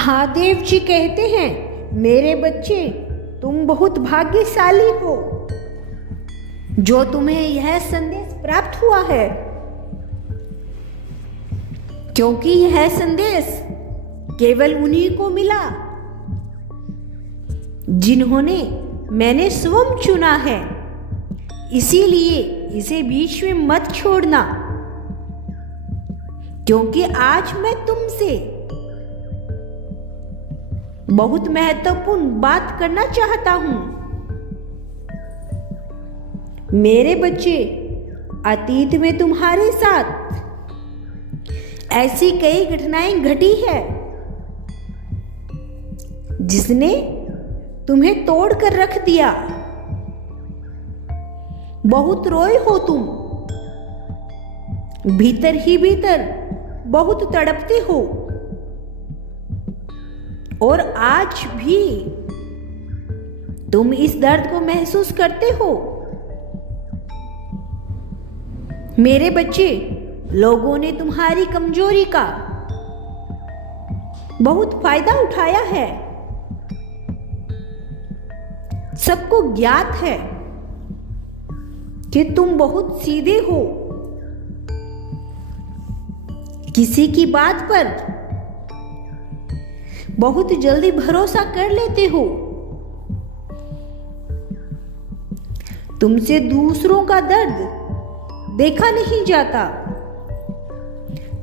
महादेव जी कहते हैं, मेरे बच्चे तुम बहुत भाग्यशाली हो जो तुम्हें यह संदेश प्राप्त हुआ है, क्योंकि यह संदेश केवल उन्हीं को मिला जिन्होंने मैंने स्वयं चुना है। इसीलिए इसे बीच में मत छोड़ना, क्योंकि आज मैं तुमसे बहुत महत्वपूर्ण बात करना चाहता हूं। मेरे बच्चे, अतीत में तुम्हारे साथ ऐसी कई घटनाएं घटी है जिसने तुम्हें तोड़ कर रख दिया। बहुत रोए हो तुम, भीतर ही भीतर बहुत तड़पते हो, और आज भी तुम इस दर्द को महसूस करते हो। मेरे बच्चे, लोगों ने तुम्हारी कमजोरी का बहुत फायदा उठाया है। सबको ज्ञात है कि तुम बहुत सीधे हो, किसी की बात पर बहुत जल्दी भरोसा कर लेते हो। तुमसे दूसरों का दर्द देखा नहीं जाता।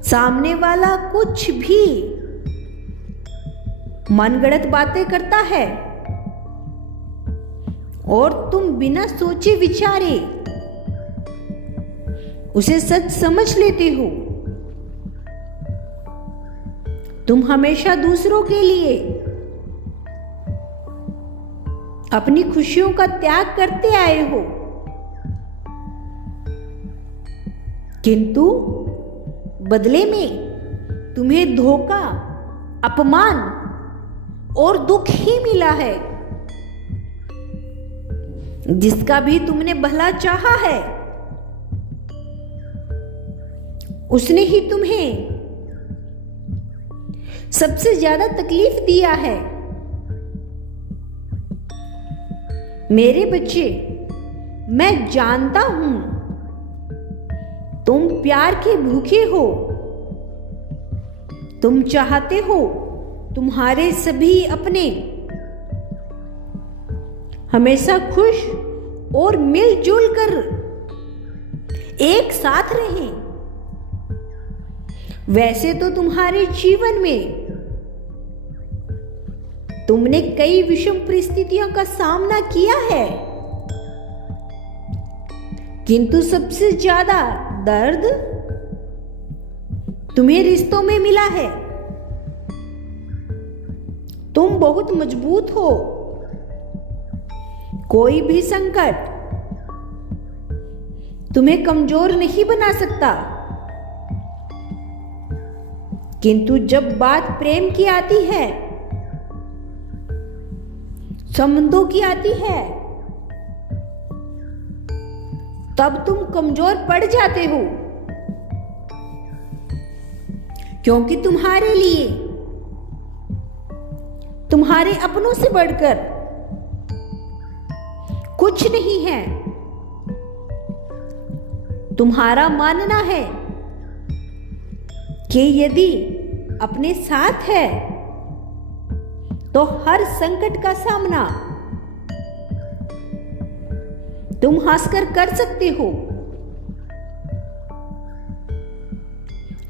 सामने वाला कुछ भी मनगढ़ंत बातें करता है और तुम बिना सोचे विचारे उसे सच समझ लेते हो। तुम हमेशा दूसरों के लिए अपनी खुशियों का त्याग करते आए हो, किंतु बदले में तुम्हें धोखा, अपमान और दुख ही मिला है। जिसका भी तुमने भला चाहा है, उसने ही तुम्हें सबसे ज्यादा तकलीफ दिया है। मेरे बच्चे, मैं जानता हूं तुम प्यार के भूखे हो। तुम चाहते हो तुम्हारे सभी अपने हमेशा खुश और मिलजुल कर एक साथ रहें। वैसे तो तुम्हारे जीवन में तुमने कई विषम परिस्थितियों का सामना किया है, किंतु सबसे ज्यादा दर्द तुम्हें रिश्तों में मिला है। तुम बहुत मजबूत हो। कोई भी संकट तुम्हें कमजोर नहीं बना सकता, किंतु जब बात प्रेम की आती है, संबंधों की आती है, तब तुम कमजोर पड़ जाते हो, क्योंकि तुम्हारे लिए तुम्हारे अपनों से बढ़कर कुछ नहीं है। तुम्हारा मानना है कि यदि अपने साथ है तो हर संकट का सामना तुम हंसकर कर सकते हो।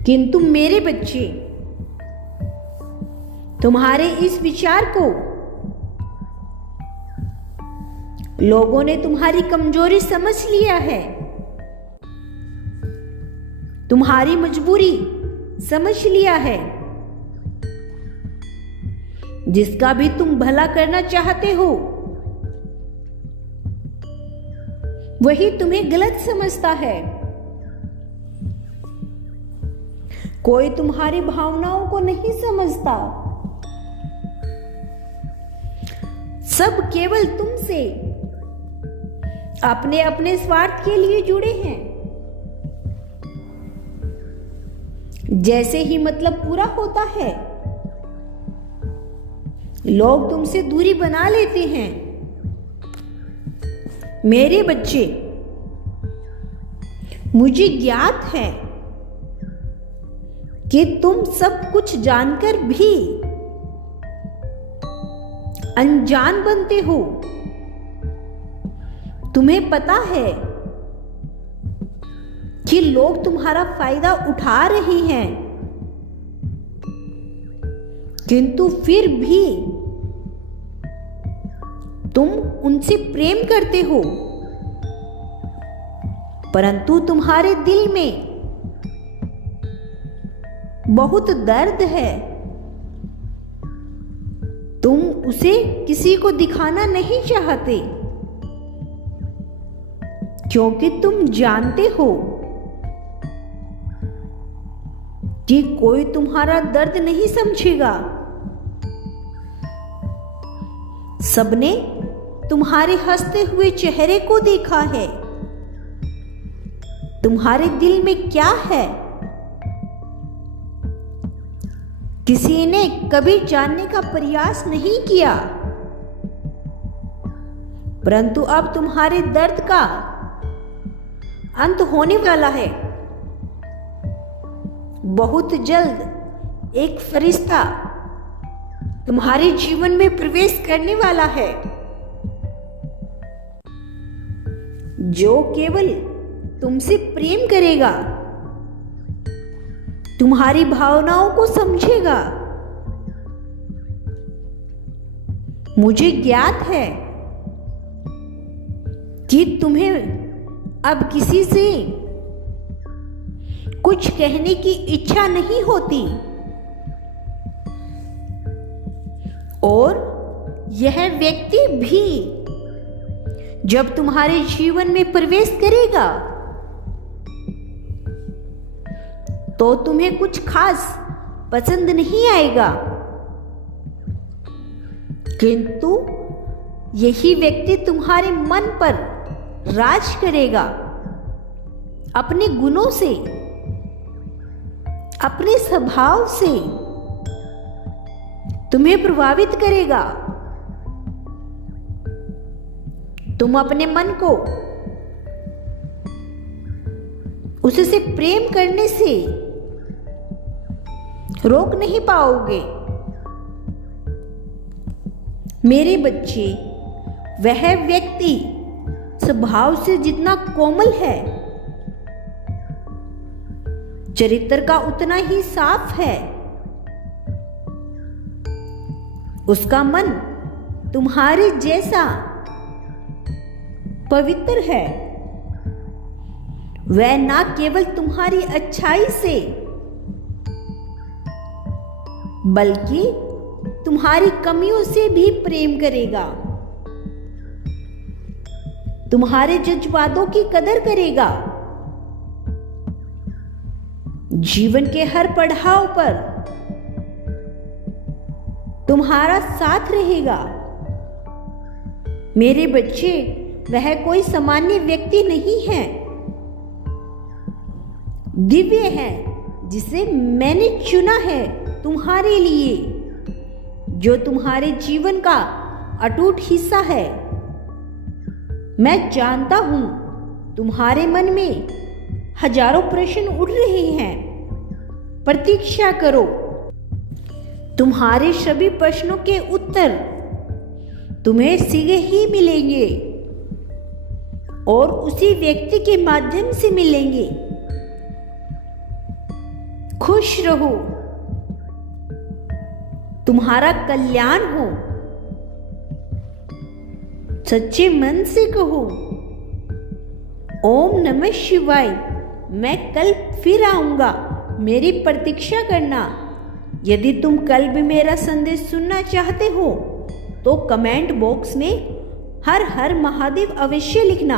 किंतु मेरे बच्चे, तुम्हारे इस विचार को लोगों ने तुम्हारी कमजोरी समझ लिया है, तुम्हारी मजबूरी समझ लिया है। जिसका भी तुम भला करना चाहते हो, वही तुम्हें गलत समझता है। कोई तुम्हारी भावनाओं को नहीं समझता। सब केवल तुमसे अपने अपने स्वार्थ के लिए जुड़े हैं। जैसे ही मतलब पूरा होता है, लोग तुमसे दूरी बना लेते हैं। मेरे बच्चे, मुझे ज्ञात है कि तुम सब कुछ जानकर भी अनजान बनते हो। तुम्हें पता है कि लोग तुम्हारा फायदा उठा रहे हैं, किंतु फिर भी तुम उनसे प्रेम करते हो। परंतु तुम्हारे दिल में बहुत दर्द है। तुम उसे किसी को दिखाना नहीं चाहते, क्योंकि तुम जानते हो कि कोई तुम्हारा दर्द नहीं समझेगा। सबने तुम्हारे हंसते हुए चेहरे को देखा है। तुम्हारे दिल में क्या है, किसी ने कभी जानने का प्रयास नहीं किया। परंतु अब तुम्हारे दर्द का अंत होने वाला है। बहुत जल्द एक फरिश्ता तुम्हारे जीवन में प्रवेश करने वाला है, जो केवल तुमसे प्रेम करेगा, तुम्हारी भावनाओं को समझेगा। मुझे ज्ञात है कि तुम्हें अब किसी से कुछ कहने की इच्छा नहीं होती, और यह व्यक्ति भी जब तुम्हारे जीवन में प्रवेश करेगा तो तुम्हें कुछ खास पसंद नहीं आएगा, किंतु यही व्यक्ति तुम्हारे मन पर राज करेगा। अपने गुणों से, अपने स्वभाव से तुम्हें प्रभावित करेगा। तुम अपने मन को उससे प्रेम करने से रोक नहीं पाओगे। मेरे बच्चे, वह व्यक्ति स्वभाव से जितना कोमल है, चरित्र का उतना ही साफ है। उसका मन तुम्हारे जैसा पवित्र है। वह ना केवल तुम्हारी अच्छाई से, बल्कि तुम्हारी कमियों से भी प्रेम करेगा। तुम्हारे जज्बातों की कदर करेगा। जीवन के हर पड़ाव पर तुम्हारा साथ रहेगा। मेरे बच्चे, वह कोई सामान्य व्यक्ति नहीं है, दिव्य है, जिसे मैंने चुना है तुम्हारे लिए, जो तुम्हारे जीवन का अटूट हिस्सा है। मैं जानता हूं तुम्हारे मन में हजारों प्रश्न उठ रहे हैं। प्रतीक्षा करो, तुम्हारे सभी प्रश्नों के उत्तर तुम्हें शीघ्र ही मिलेंगे, और उसी व्यक्ति के माध्यम से मिलेंगे। खुश रहो, तुम्हारा कल्याण हो। सच्चे मन से कहो, ओम नमः शिवाय। मैं कल फिर आऊंगा, मेरी प्रतीक्षा करना। यदि तुम कल भी मेरा संदेश सुनना चाहते हो तो कमेंट बॉक्स में हर हर महादेव अवश्य लिखना।